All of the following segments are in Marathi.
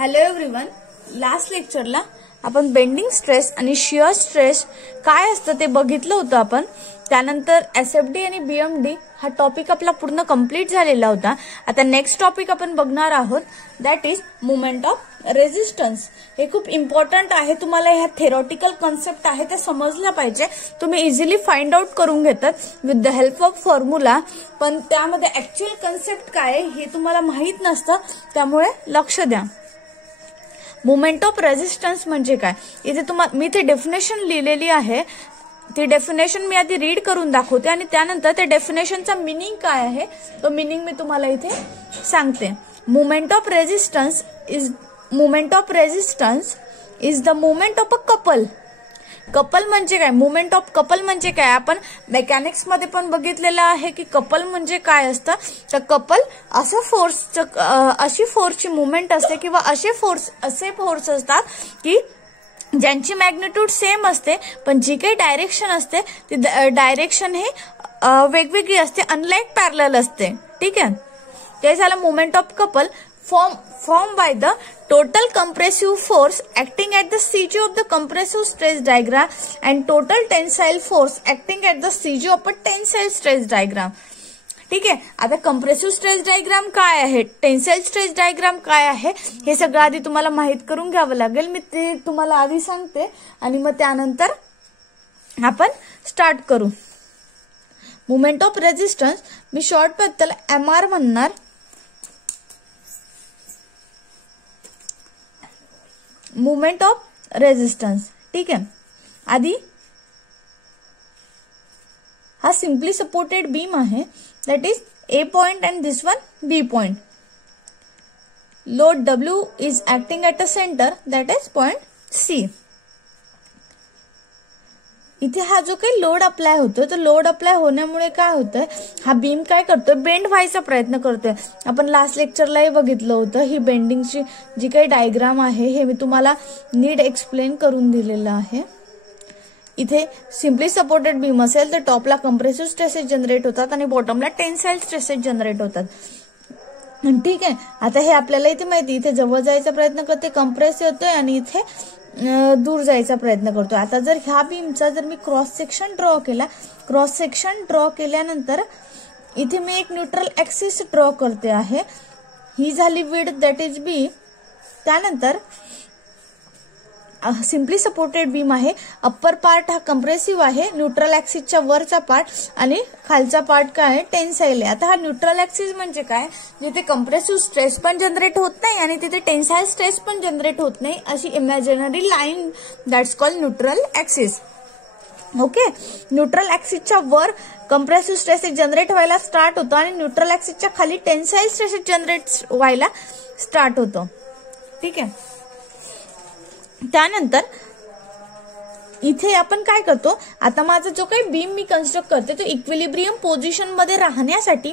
हॅलो एव्हरीवन, लास्ट लेक्चरला आपण बेंडिंग स्ट्रेस आणि शियर स्ट्रेस काय असतं ते बघितलं होतं आपण. त्यानंतर एसएफडी आणि बीएमडी हा टॉपिक आपला पूर्ण कंप्लीट झालेला होता. आता नेक्स्ट टॉपिक आपण बघणार आहोत, that is movement of resistance. हे खूप इम्पॉर्टंट आहे. तुम्हाला ह्या थेरॉटिकल कॉन्सेप्ट आहे ते समजलं पाहिजे. तुम्ही इझिली फाइंड आउट करून घेतात with the help of formula, पण त्यामध्ये ऍक्च्युअल कॉन्सेप्ट काय आहे हे तुम्हाला माहित नसतं, त्यामुळे लक्ष द्या. मुवमेंट ऑफ रेझिस्टन्स म्हणजे काय, इथे मी ते डेफिनेशन लिहिलेली आहे. ती डेफिनेशन मी आधी रीड करून दाखवते आणि त्यानंतर त्या डेफिनेशनचा मिनिंग काय आहे तो मिनिंग मी तुम्हाला इथे सांगते. Movement of resistance is the movement of a couple. Couple म्हणजे काय, मुवमेंट ऑफ कपल म्हणजे काय, आपण मेकॅनिक्स मध्ये पण बघितलेलं आहे की कपल म्हणजे काय असतं. तर कपल अशी फोर्सची मुवमेंट असते किंवा असे फोर्स असतात की ज्यांची मॅग्निट्यूड सेम असते, पण जी काही डायरेक्शन असते ती डायरेक्शन हे वेगवेगळी असते, अनलाईक पॅरलल असते. ठीक आहे, ते झालं movement of couple. Formed by the total compressive force acting at the CG of the compressive stress diagram and total tensile force acting at the CG of a tensile stress diagram. ठीक आहे, आता कंप्रेसिव्ह स्ट्रेस डायग्राम काय आहे, टेन्साइल स्ट्रेस डायग्राम काय आहे, हे सगळं आधी तुम्हाला माहित करून घ्यावं लागेल. मी ते तुम्हाला आधी सांगते आणि मग त्यानंतर आपण स्टार्ट करू. Movement of resistance me short पद त्याला MR म्हणणार. Movement of resistance. ठीक आहे, आधी हा सिम्पली सपोर्टेड बीम आहे, that is A point and this one B point. Load W is acting at a centre, that is point C. इथे हा जो काही लोड अप्लाय होतोय, तो लोड अप्लाय होण्यामुळे काय होतंय, हा बीम काय करतोय, बेंड व्हायचा प्रयत्न करतोय. आपण लास्ट लेक्चरलाही बघितलं होतं. ही बेंडिंगची जी काही डायग्राम आहे हे मी तुम्हाला नीट एक्सप्लेन करून दिलेलं आहे. इथे सिम्पली सपोर्टेड बीम असेल तर टॉपला कंप्रेसिव्ह स्ट्रेसेस जनरेट होतात आणि बॉटमला टेन्साइल स्ट्रेसेस जनरेट होतात. ठीक आहे, आता हे आपल्याला इथे माहिती, इथे जवळ जायचा प्रयत्न करते, कंप्रेस होतोय आणि इथे दूर जायचा प्रयत्न करतोय. आता जर ह्या बीमचा जर मी क्रॉस सेक्शन ड्रॉ केल्यानंतर इथे मी एक न्यूट्रल ऍक्सिस ड्रॉ करते आहे. ही झाली विड्थ, दॅट इज B. त्यानंतर सिम्पली सपोर्टेड बीम आहे. अप्पर पार्ट हा कंप्रेसिव्ह आहे, न्यूट्रल ऍक्सिसच्या वरचा पार्ट, आणि खालचा पार्ट काय आहे, टेन्साइल आहे. आता हा न्यूट्रल ऍक्सिस म्हणजे काय, जिथे कंप्रेसिव्ह स्ट्रेस पण जनरेट होत नाही आणि तिथे टेन्साइल स्ट्रेस पण जनरेट होत नाही, अशी imaginary line, that's called neutral axis. Okay, neutral ऍक्सिसच्या वर कंप्रेसिव्ह स्ट्रेसेस जनरेट व्हायला स्टार्ट होतो आणि न्यूट्रल ऍक्सिसच्या खाली टेन्साइल स्ट्रेसेस जनरेट व्हायला स्टार्ट होतो. ठीक आहे, त्यानंतर इथे आपण काय करतो, आता माझा जो काही बीम मी कन्स्ट्रक्ट करते तो इक्विलिब्रियम पोझिशन मध्ये राहण्यासाठी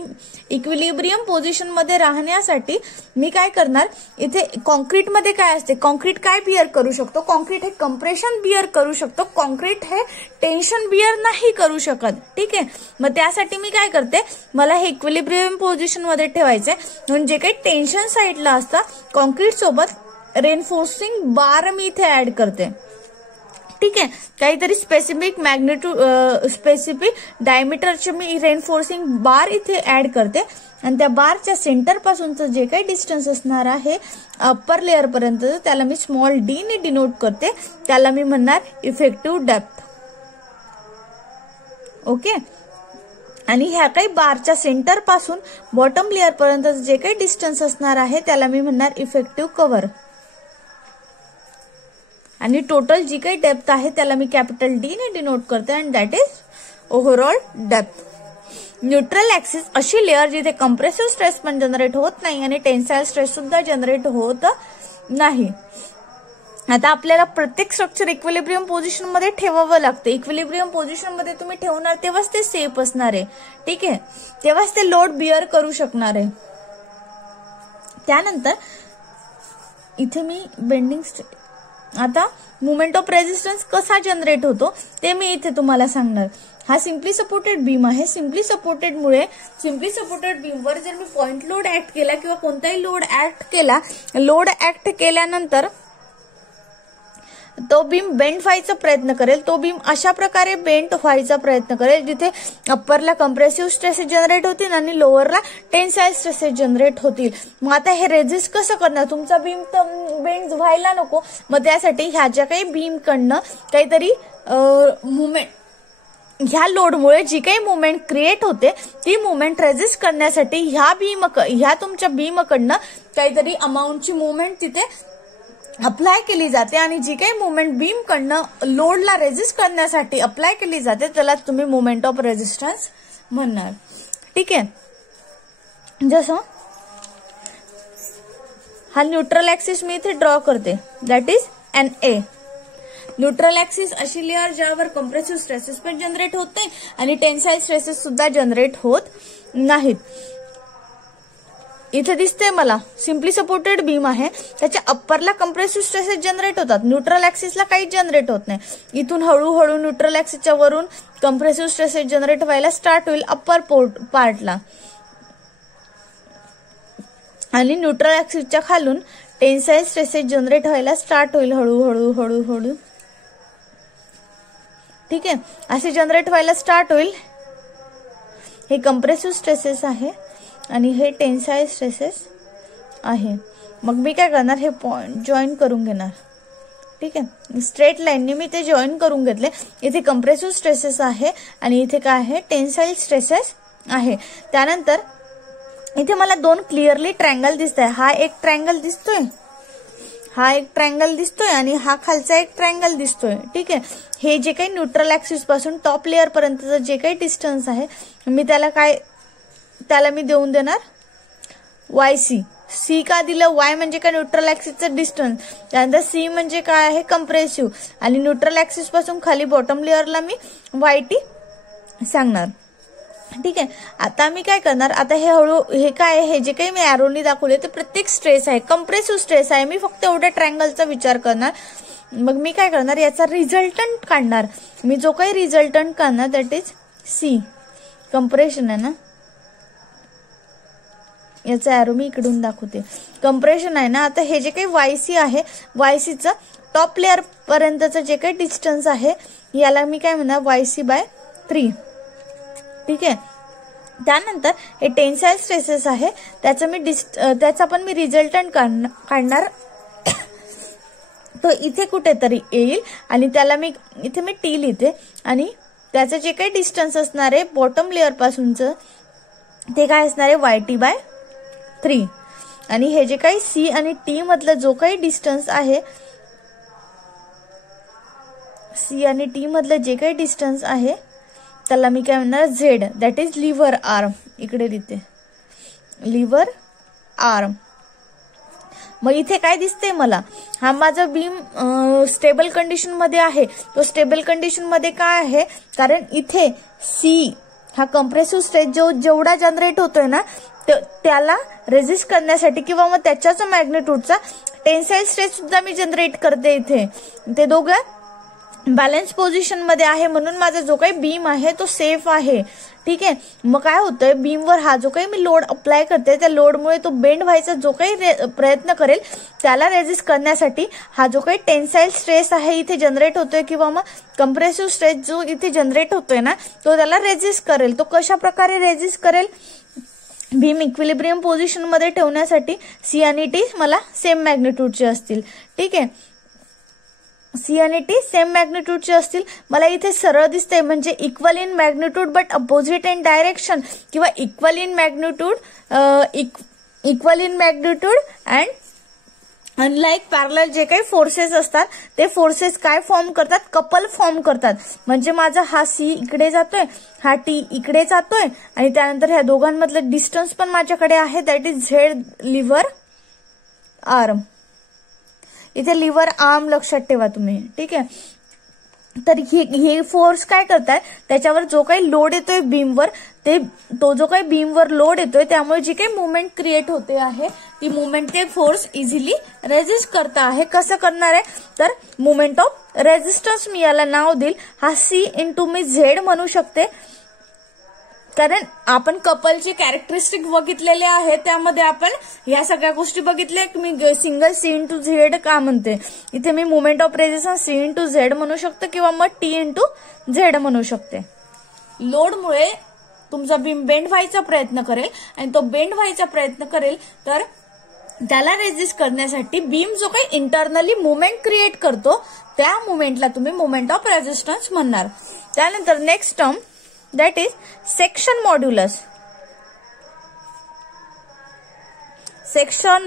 मी काय करणार, इथे कॉन्क्रीट मध्ये काय असते, कॉन्क्रीट काय बिअर करू शकतो, कॉन्क्रीट हे कंप्रेशन बिअर करू शकतो, कॉन्क्रीट हे टेन्शन बिअर नाही करू शकत. ठीक आहे, मग त्यासाठी मी काय करते, मला हे इक्विलिब्रियम पोझिशन मध्ये ठेवायचंय, म्हणून जे काही टेन्शन साईडला असतं कॉन्क्रीट सोबत रेनफोर्सिंग बार मी इथे ऍड करते. ठीक आहे, काहीतरी स्पेसिफिक डायमीटरचे मी रेनफोर्सिंग बार इथे ऍड करते आणि त्या बारच्या सेंटर पासूनचं जे काही डिस्टन्स असणार आहे अप्पर लेअर पर्यंत, त्याला मी स्मॉल d ने डिनोट करते. त्याला मी म्हणणार इफेक्टिव्ह डेप्थ. ओके, आणि ह्या काही बारच्या सेंटर पासून बॉटम लेअर पर्यंत जे काही डिस्टन्स असणार आहे त्याला मी म्हणणार इफेक्टिव्ह कव्हर. आणि टोटल जी काही डेप्थ आहे त्याला मी कॅपिटल D ने डिनोट करते आणि that is overall depth. Neutral axis अशी लेअर जिथे कंप्रेसिव्ह स्ट्रेस पण जनरेट होत नाही आणि टेन्साइल स्ट्रेस सुद्धा जनरेट होत नाही. आता आपल्याला प्रत्येक स्ट्रक्चर इक्विलिब्रियम पोझिशन मध्ये ठेवावं लागतं. इक्विलिब्रियम पोझिशन मध्ये तुम्ही ठेवणार तेव्हाच ते सेफ असणार आहे. ठीक आहे, तेव्हाच ते लोड बिअर करू शकणार आहे. त्यानंतर इथे मी आता मुवमेंट ऑफ रेझिस्टन्स कसा जनरेट होतो ते मी इथे तुम्हाला सांगणार. हा सिम्पली सपोर्टेड बीम आहे. सिम्पली सपोर्टेड बीमवर जर मी पॉइंट लोड ऍक्ट केला किंवा कोणताही लोड ऍक्ट केल्यानंतर तो बीम बेंड व्हायचा प्रयत्न करेल. तो बीम अशा प्रकारे बेंड व्हायचा प्रयत्न करेल जिथे अप्परला कंप्रेसिव्ह स्ट्रेसेस जनरेट होतील आणि लोअरला टेन्साईल स्ट्रेसेस जनरेट होतील. मग आता हे रेजिस्ट कसं करणार? तुमचा बीम तर बेंड व्हायला नको. मग त्यासाठी ह्या ज्या काही बीम कडनं काहीतरी मुवमेंट, ह्या लोडमुळे जी काही मुवमेंट क्रिएट होते ती मुवमेंट रेजिस्ट करण्यासाठी ह्या तुमच्या बीमकडनं काहीतरी अमाऊंटची मुवमेंट तिथे अप्लाय केली जाते आणि जी काही मुवमेंट बीम कडनं लोडला रेजिस्ट करण्यासाठी अप्लाय केली जाते त्याला तुम्ही मुवमेंट ऑफ रेजिस्टन्स म्हणणार. ठीक आहे. जसं हा न्यूट्रल ऍक्सिस मी इथे ड्रॉ करते, that is NA. Neutral axis अशी लेअर ज्यावर कंप्रेसिव्ह स्ट्रेसेस पण जनरेट होत नाही आणि टेन्साईल स्ट्रेसेस सुद्धा जनरेट होत नाहीत. इथे दिसते मला सिम्पली सपोर्टेड बीम आहे, त्याच्या अप्परला कंप्रेसिव्ह स्ट्रेसेस जनरेट होतात, न्यूट्रल ऍक्सिसला काहीच जनरेट होत नाही. इथून हळूहळू न्यूट्रल ऍक्सिसच्या वरून कंप्रेसिव्ह स्ट्रेसेस जनरेट व्हायला स्टार्ट होईल अप्पर पार्टला आणि न्यूट्रल ऍक्सिसच्या खालून टेन्साईल स्ट्रेसेस जनरेट व्हायला स्टार्ट होईल हळूहळू. ठीक आहे. असे जनरेट व्हायला स्टार्ट होईल. हे कंप्रेसिव्ह स्ट्रेसेस आहे आणि हे टेन्साईल स्ट्रेसेस आहे. मग मी काय करणार, हे पॉइंट जॉईन करून घेणार. ठीक आहे. स्ट्रेट लाईनने मी ते जॉईन करून घेतले. इथे कंप्रेसिव्ह स्ट्रेसेस आहे आणि इथे काय आहे, टेन्साईल स्ट्रेसेस आहे. त्यानंतर इथे मला दोन क्लिअरली ट्रायंगल दिसत आहे. हा एक ट्रायंगल दिसतोय आणि हा खालचा एक ट्रायंगल दिसतोय. ठीक आहे. हे जे काही न्यूट्रल ऍक्सिस पासून टॉप लेअर पर्यंतचं जे काही डिस्टन्स आहे मी त्याला मी देऊन देणार YC. C का दिलं? Y म्हणजे काय, न्यूट्रल ऍक्सिसचं डिस्टन्स. त्यानंतर C म्हणजे काय आहे, कंप्रेसिव्ह. आणि न्यूट्रल ऍक्सिस पासून खाली बॉटम लेअरला मी YT सांगणार. ठीक आहे. आता मी काय करणार, आता हे काय आहे, हे जे काही मी एरोनी दाखवले ते प्रत्येक स्ट्रेस आहे, कंप्रेसिव्ह स्ट्रेस आहे. मी फक्त एवढ्या ट्रायंगलचा विचार करणार. मग मी काय करणार, याचा रिझल्टंट काढणार. मी जो काही रिझल्टंट काढणार दॅट इज C. कंप्रेशन आहे ना, याचा एरो मी इकडून दाखवते. कंप्रेशन आहे ना. आता हे जे काही YC आहे, YCचं टॉप लेअर पर्यंतचं जे काही डिस्टन्स आहे याला मी काय म्हणणार, YC/3. ठीक आहे. त्यानंतर हे टेन्साईल स्ट्रेसेस आहे त्याचा पण मी रिझल्टंट काढणार. तो इथे कुठेतरी येईल आणि त्याला इथे मी T लिहिते आणि त्याचं जे काही डिस्टन्स असणार आहे बॉटम लेअर पासूनचं ते काय असणार आहे, YT/3. आणि हे जे काही C आणि T मधलं जो काही डिस्टन्स आहे, C आणि T मधलं जे काही डिस्टन्स आहे त्याला मी काय म्हणणार, Z. That is lever arm. इकडे लिहिते लिव्हर आर्म. मग इथे काय दिसतंय मला, हा माझा बीम स्टेबल कंडिशन मध्ये आहे. तो स्टेबल कंडिशन मध्ये काय आहे, कारण इथे C हा कंप्रेसिव्ह स्ट्रेस जेवढा जनरेट होतोय ना त्याला रेजिस्ट करण्यासाठी किंवा मग त्याच्याच मॅग्निट्यूडचा टेन्साईल स्ट्रेस सुद्धा मी जनरेट करते. इथे ते दोघं बॅलन्स पोझिशन मध्ये आहे म्हणून माझा जो काही बीम आहे तो सेफ आहे. ठीक आहे. मग काय होतंय, बीमवर हा जो काही मी लोड अप्लाय करते त्या लोडमुळे तो बेंड व्हायचा जो काही प्रयत्न करेल त्याला रेजिस्ट करण्यासाठी हा जो काही टेन्साईल स्ट्रेस आहे इथे जनरेट होतोय किंवा मग कंप्रेसिव्ह स्ट्रेस जो इथे जनरेट होतोय ना तो त्याला रेजिस्ट करेल. तो कशा प्रकारे रेजिस्ट करेल, बीम इक्विलिब्रियम पोझिशन मध्ये ठेवण्यासाठी C आणि T मला सेम मॅग्निट्यूडचे असतील. ठीक आहे. C आणि T सेम मॅग्निट्यूडचे असतील. मला इथे सरळ दिसतंय म्हणजे equal in magnitude but opposite in direction किंवा equal in magnitude and unlike parallel जे काही फोर्सेस असतात ते फोर्सेस काय फॉर्म करतात, कपल फॉर्म करतात. म्हणजे माझा हा C इकडे जातोय, हा T इकडे जातोय आणि त्यानंतर ह्या दोघांमधलं डिस्टन्स पण माझ्याकडे आहे that is Z lever arm. इथे लिव्हर आर्म लक्षात ठेवा तुम्ही. ठीक आहे. तर हे फोर्स काय करताय, त्याच्यावर जो काही लोड येतोय बीमवर, तो जो काही बीमवर लोड येतोय त्यामुळे जी काही मुवमेंट क्रिएट होते आहे ती मुवमेंट ते फोर्स इझिली रेजिस्ट करता आहे. कसं करणार आहे, तर मुवमेंट ऑफ रेजिस्टन्स मी याला नाव देईल. हा C इंटू मी झेड म्हणू शकते, कारण आपण कपलचे कॅरेक्टरिस्टिक बघितलेले आहे, त्यामध्ये आपण या सगळ्या गोष्टी बघितल्या की मी सिंगल C इंटू झेड का म्हणते. इथे मी movement of resistance C into Z म्हणू शकते किंवा मग T इंटू झेड म्हणू शकते. लोडमुळे तुमचा बीम बेंड व्हायचा प्रयत्न करेल आणि तो बेंड व्हायचा प्रयत्न करेल, तर त्याला रेजिस्ट करण्यासाठी बीम जो काही इंटरनली मुवमेंट क्रिएट करतो त्या मुवमेंटला तुम्ही मुवमेंट ऑफ रेजिस्टन्स म्हणणार. त्यानंतर next term that is section modulus. Section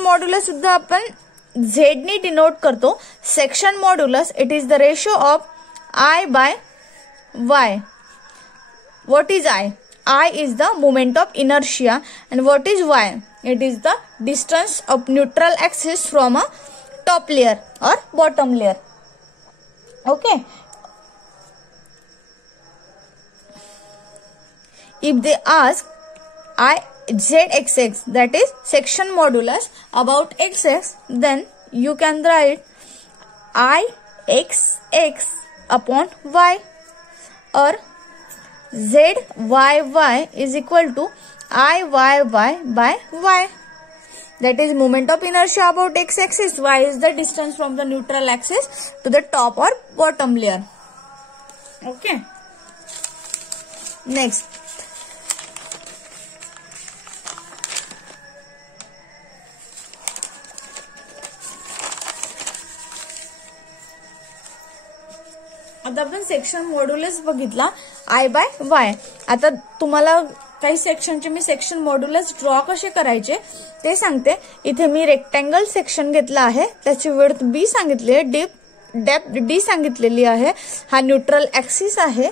modulus सुद्धा आपण Z ने डिनोट करतो. Section modulus it is the ratio of I by Y. What is I? I is the moment of inertia and what is Y? It is the distance of neutral axis from a top layer or bottom layer. Okay. If they ask ZXX, that is section modulus about XX, then you can write IXX upon Y, or ZYY is equal to IYY by Y. That is moment of inertia about X axis. Y is the distance from the neutral axis to the top or bottom layer. Okay. Next. आता आपण सेक्शन मॉड्युलस बघितला I by Y. आता तुम्हाला काही सेक्शनचे मी सेक्शन मॉड्युलस ड्रॉ कसे करायचे ते सांगते. इथे मी रेक्टँगल सेक्शन घेतला आहे, त्याची विड्थ B सांगितली आहे, डेप्थ D सांगितलेली आहे. हा न्यूट्रल ऍक्सिस आहे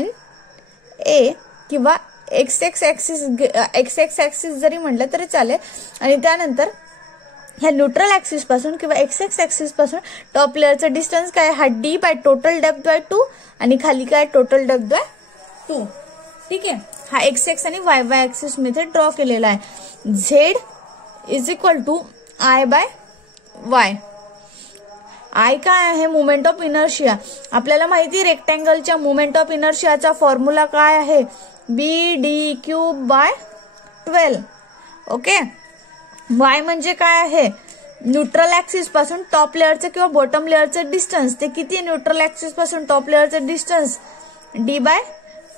NA किंवा XX ऍक्सिस जरी म्हटलं तरी चालेल. आणि त्यानंतर ह्या न्यूट्रल ऍक्सिस पासून किंवा XX ऍक्सिस पासून टॉप लेअरचं डिस्टन्स काय, हा D by total depth by 2 आणि खाली काय टोटल डेप्थ बाय 2. ठीक आहे. हा XX आणि YY ऍक्सिस मी इथे ड्रॉ केलेला आहे. Z is equal to I by Y. I काय आहे, मुवमेंट ऑफ इनर्शिया. आपल्याला माहिती रेक्टँगलच्या मुवमेंट ऑफ इनर्शियाचा फॉर्म्युला काय आहे, BD³ बाय 12. ओके. Y म्हणजे काय आहे, न्यूट्रल ऍक्सिस पासून टॉप लेअरचं किंवा बॉटम लेअरचं डिस्टन्स. ते किती न्यूट्रल ऍक्सिस पासून टॉप लेअरचं डिस्टन्स D बाय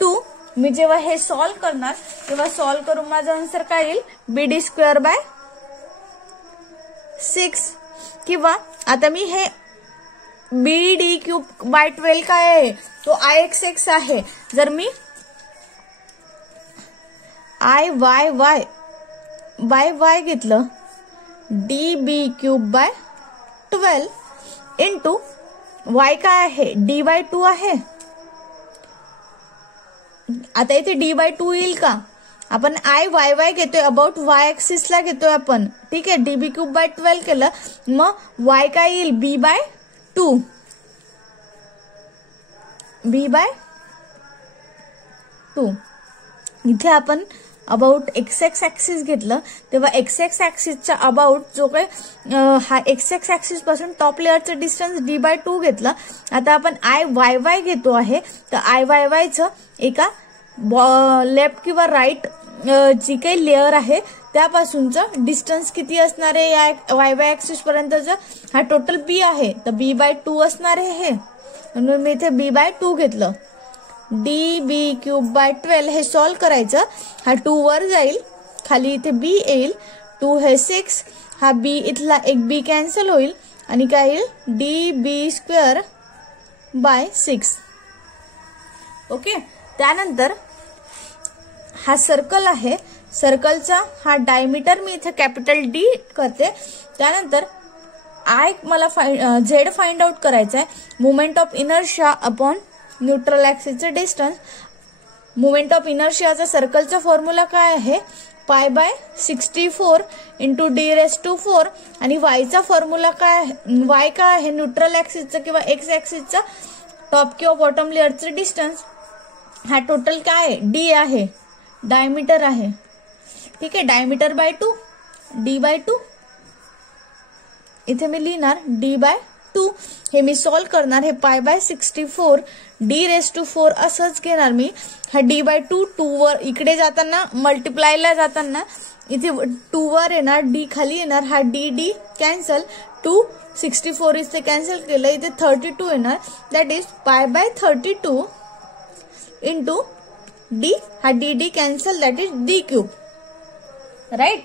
2. मी जेव्हा हे सॉल्व्ह करणार तेव्हा सॉल्व्ह करून माझा आन्सर काय येईल, BD² बाय 6. किंवा आता मी हे BD³ बाय 12 काय आहे, तो IXX आहे. जर मी IYY बाय Y घेतलं, DB³ बाय 12 इंटू Y काय आहे, D बाय 2 आहे. आता इथे D बाय 2 येईल का, आपण IYY घेतोय, अबाउट Y ऍक्सिसला घेतोय आपण. ठीक आहे. DB³ बाय 12 केलं, मग Y काय येईल, B बाय 2. B bye 2. इथे आपण अबाउट XX ऍक्सिस घेतलं तेव्हा XX ऍक्सिसच्या अबाउट जो काही हा XX ऍक्सिस पासून टॉप लेअरचं डिस्टन्स D बाय 2 घेतलं. आता आपण IYY घेतो आहे, तर IYYचं एका लेफ्ट किंवा राईट जी काही लेअर आहे त्यापासूनचं डिस्टन्स किती असणार आहे या YY ऍक्सिस पर्यंतचं, हा टोटल B आहे, तर B बाय 2 असणार आहे हे, म्हणून मी इथे B बाय 2 घेतलं. DB³ बाय 12 हे सॉल्व्ह करायचं. हा 2 वर जाईल, खाली इथे B येईल, 2 हे 6, हा B इथला एक B कॅन्सल होईल आणि काय येईल, DB² बाय 6. ओके. त्यानंतर हा सर्कल आहे, सर्कलचा हा डायमीटर मी इथे कॅपिटल D करते. त्यानंतर मला Z फाइंड आउट करायचा आहे. Movement of inertia upon neutral ऍक्सिसचं डिस्टन्स. मुवमेंट ऑफ इनर्शियाचा सर्कलचा फॉर्म्युला काय आहे, पाय बाय 64 इंटू d⁴ आणि वायचा फॉर्म्युला काय आहे, वाय काय आहे, न्यूट्रल ऍक्सिसचा किंवा एक्स ऍक्सिसचा टॉप किंवा बॉटम लेअरचं डिस्टन्स. हा टोटल काय आहे, डी आहे, डायमीटर आहे. ठीक आहे, डायमीटर बाय 2 d/2. इथे मी लिहिणार d/2. हे मी सॉल्व्ह करणार. हे पाय बाय 64 d⁴ असंच घेणार मी. हा d/2 2 वर इकडे जाताना मल्टिप्लायला जाताना इथे 2 वर येणार, d खाली येणार. हा d कॅन्सल, 2 64 इथे कॅन्सल केलं, इथे 32 येणार. That is pi by 32 into d. हा d cancel, that is d³. Right.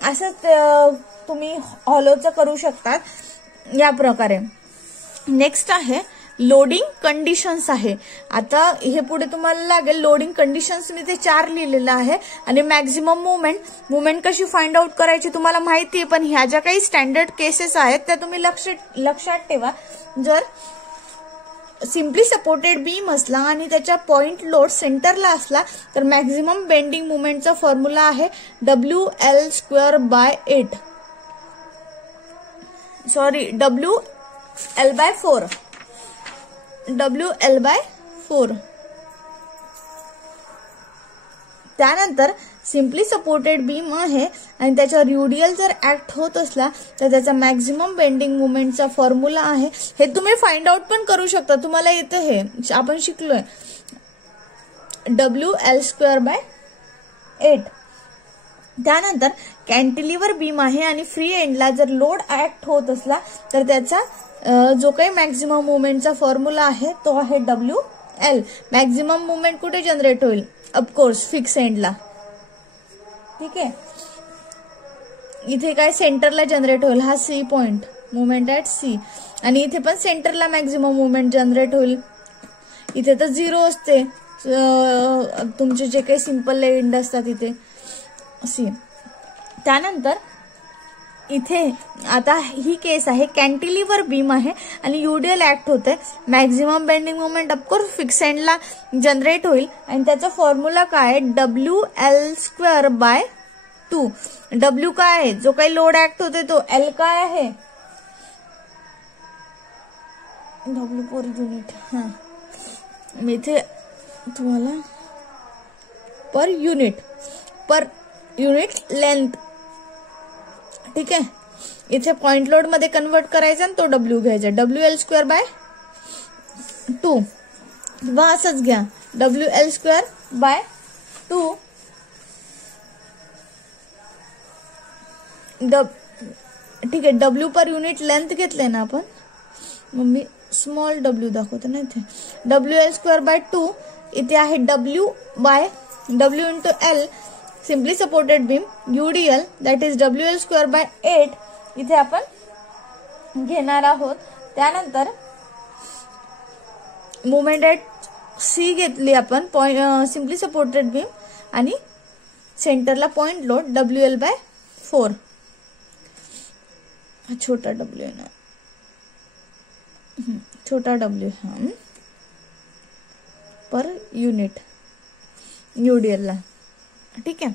असंच तुम्ही हॉलोचं करू शकतात या प्रकारे. नेक्स्ट आहे लोडिंग कंडिशन्स आहे. आता हे पुढे तुम्हाला लागेल लोडिंग कंडिशन्स. मी ते 4 लिहिलेलं आहे. आणि मॅक्झिमम मुवमेंट कशी फाइंड आउट करायची तुम्हाला माहिती आहे, पण ह्या ज्या काही स्टँडर्ड केसेस आहेत त्या तुम्ही लक्षात ठेवा. जर सिम्पली सपोर्टेड बीम असला आणि त्याच्या पॉइंट लोड सेंटरला असला तर मॅक्झिमम बेंडिंग मुवमेंटचा फॉर्म्युला आहे WL²/8. Sorry, WL/4. WL/4. त्यानंतर सिम्पली सपोर्टेड बीम आहे आणि त्याच्यावर यूडीएल जर ऍक्ट होत असला तर त्याचा मॅक्झिमम बेंडिंग मुवमेंटचा फॉर्म्युला आहे. हे तुम्ही फाइंड आउट पण करू शकता, तुम्हाला येतं, हे आपण शिकलोय. WL²/8. त्यानंतर कॅन्टिलिव्हर बीम आहे आणि फ्री एंडला जर लोड ऍक्ट होत असला तर त्याचा जो काही मॅक्झिमम मुवमेंटचा फॉर्म्युला आहे तो आहे WL. मॅक्झिमम मुवमेंट कुठे जनरेट होईल, ऑफकोर्स फिक्स एंडला. ठीक आहे, इथे काय सेंटरला जनरेट होईल, हा C point, movement at C. आणि इथे पण सेंटरला मॅक्झिमम मुवमेंट जनरेट होईल. इथे तर 0 असते तुमचे जे काही सिंपल एंड असतात इथे C. त्यानंतर इथे आता ही केस आहे कॅन्टिलिव्हर बीम आहे आणि यूडीएल ऍक्ट होते. Maximum bending movement of course fix एंडला जनरेट होईल आणि त्याचा फॉर्म्युला काय आहे WL²/2. W काय आहे, जो काही लोड ऍक्ट होते तो. L काय आहे, W पर युनिट. हा, मी इथे तुम्हाला पर युनिट लेंथ. ठीक आहे, इथे पॉइंट लोड मध्ये कन्वर्ट करायचा आणि तो W घ्यायचा. WL²/2 किंवा असंच घ्या, WL²/2. ठीक आहे, W पर युनिट लेंथ घेतले ना आपण. मग मी स्मॉल W दाखवते ना इथे. WL²/2 इथे आहे W into L. Simply supported beam UDL that is WL²/8 इथे आपण घेणार आहोत. त्यानंतर मुवमेंट ऍट C घेतली आपण, सिम्पली सपोर्टेड बीम आणि सेंटरला पॉइंट लोड WL/4. छोटा W येणार, छोटा W पर युनिट UDL ला. ठीक आहे,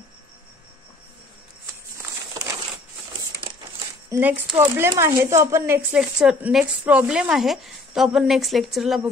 नेक्स्ट प्रॉब्लेम आहे तो आपण नेक्स्ट लेक्चरला बघू.